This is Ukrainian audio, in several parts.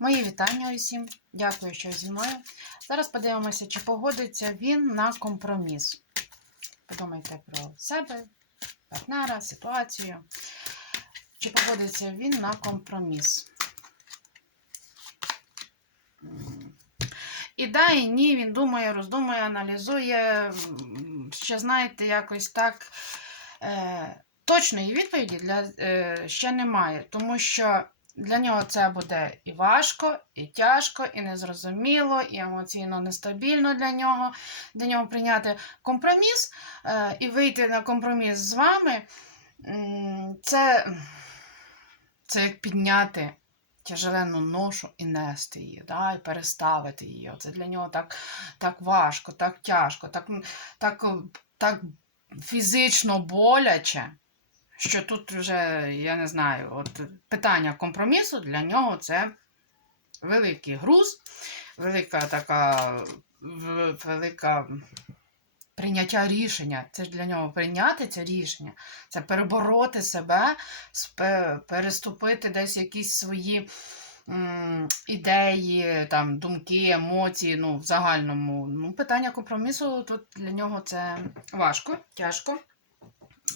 Мої вітання усім. Дякую, що зі мною. Зараз подивимося, чи погодиться він на компроміс. Подумайте про себе, партнера, ситуацію. Чи погодиться він на компроміс? І да, і ні, він думає, роздумує, аналізує. Ще знаєте, якось так. Е, точної відповіді для, е, ще немає, тому що для нього це буде і важко, і тяжко, і незрозуміло, і емоційно нестабільно для нього. Для нього прийняти компроміс е, і вийти на компроміс з вами. Це, це як підняти тяжеленну ношу і нести її, да, і переставити її. Це для нього так, так важко, так тяжко, так, так, так фізично боляче що тут вже, я не знаю, от питання компромісу для нього це великий груз, велика така велика прийняття рішення. Це ж для нього прийняти це рішення, це перебороти себе, переступити десь якісь свої. Ідеї, там, думки, емоції, ну, в загальному. Ну, питання компромісу тут для нього це важко, тяжко.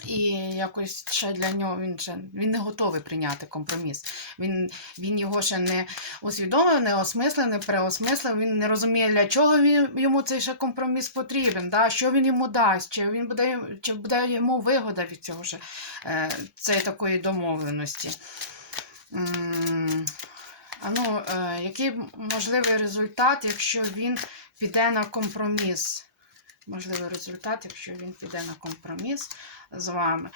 І якось ще для нього він ще він не готовий прийняти компроміс. Він, він його ще не усвідомив, не осмислив, не переосмислив. Він не розуміє, для чого він, йому цей ще компроміс потрібен, да? що він йому дасть, чи він буде, чи буде йому вигода від цього ще, е, цієї такої домовленості. А ну, е, який можливий результат, якщо він піде на компроміс? Можливий результат, якщо він піде на компроміс з вами.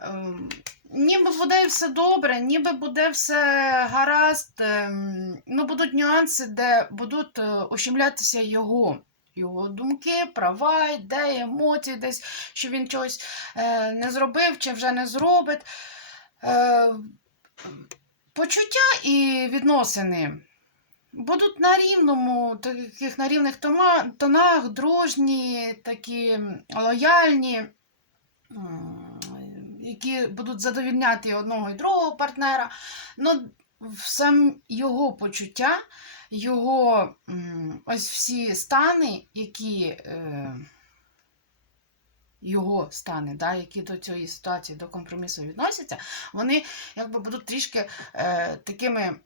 Ем, Ніби буде все добре, ніби буде все гаразд. ем, Ну, будуть нюанси, де будуть е, ущемлятися його. Його думки, права, ідеї, емоції, десь, що він чогось е, не зробив чи вже не зробить. Е, почуття і відносини будуть на рівному, таких на рівних тонах, дружні, такі лояльні, які будуть задовільняти одного і другого партнера. Ну, сам його почуття, його ось всі стани, які. Його стани, да, які до цієї ситуації, до компромісу відносяться, вони якби будуть трішки е, такими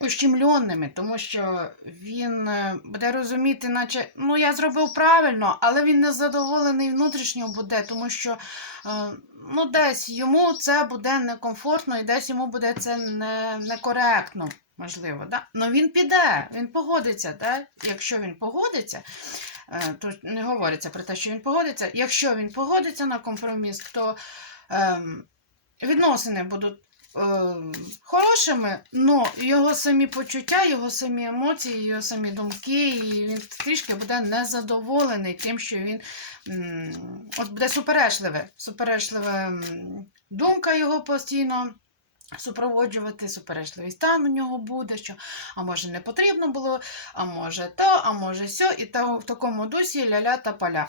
ущемленими, тому що він е, буде розуміти, наче ну я зробив правильно, але він не задоволений внутрішньо буде, тому що е, ну, десь йому це буде некомфортно і десь йому буде це не, некоректно. Можливо, да? Но він піде, він погодиться. Да? Якщо він погодиться, е, то не говориться про те, що він погодиться. Якщо він погодиться на компроміс, то ем, відносини будуть ем, хорошими, але його самі почуття, його самі емоції, його самі думки, і він трішки буде незадоволений тим, що він от буде суперечливе, суперечлива думка його постійно. Супроводжувати суперечливий стан у нього буде, що а може не потрібно було, а може то, а може сьо, і та, в такому дусі ля-ля та поля.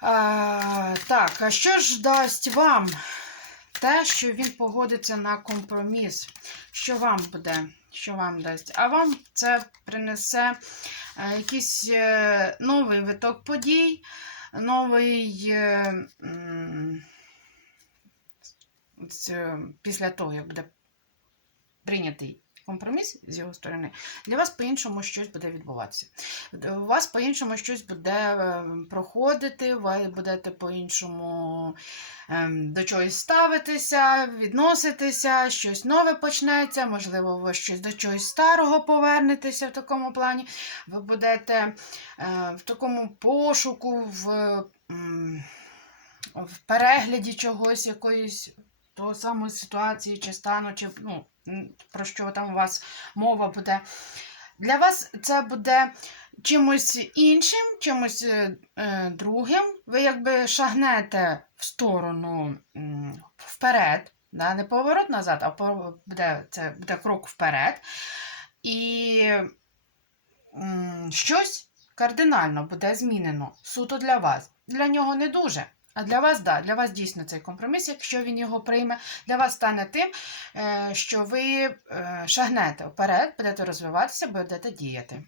А, так, а що ж дасть вам те, що він погодиться на компроміс? Що вам буде? Що вам дасть? А вам це принесе е, якийсь е, новий виток подій, новий. Е, м, після того, як буде прийнятий компроміс з його сторони, для вас по-іншому щось буде відбуватися. У вас по-іншому щось буде е, проходити, ви будете по-іншому ем, до чогось ставитися, відноситися, щось нове почнеться, можливо, ви щось до чогось старого повернетеся в такому плані. Ви будете е, в такому пошуку, в, в перегляді чогось, якоїсь того самої ситуації чи стану, чи ну, про що там у вас мова буде. Для вас це буде чимось іншим, чимось е, е, другим. Ви якби шагнете в сторону вперед, да? не поворот назад, а буде, це буде крок вперед. І щось кардинально буде змінено суто для вас. Для нього не дуже. А для вас, да, для вас дійсно цей компроміс, якщо він його прийме, для вас стане тим, е, що ви е, шагнете вперед, будете розвиватися, будете діяти.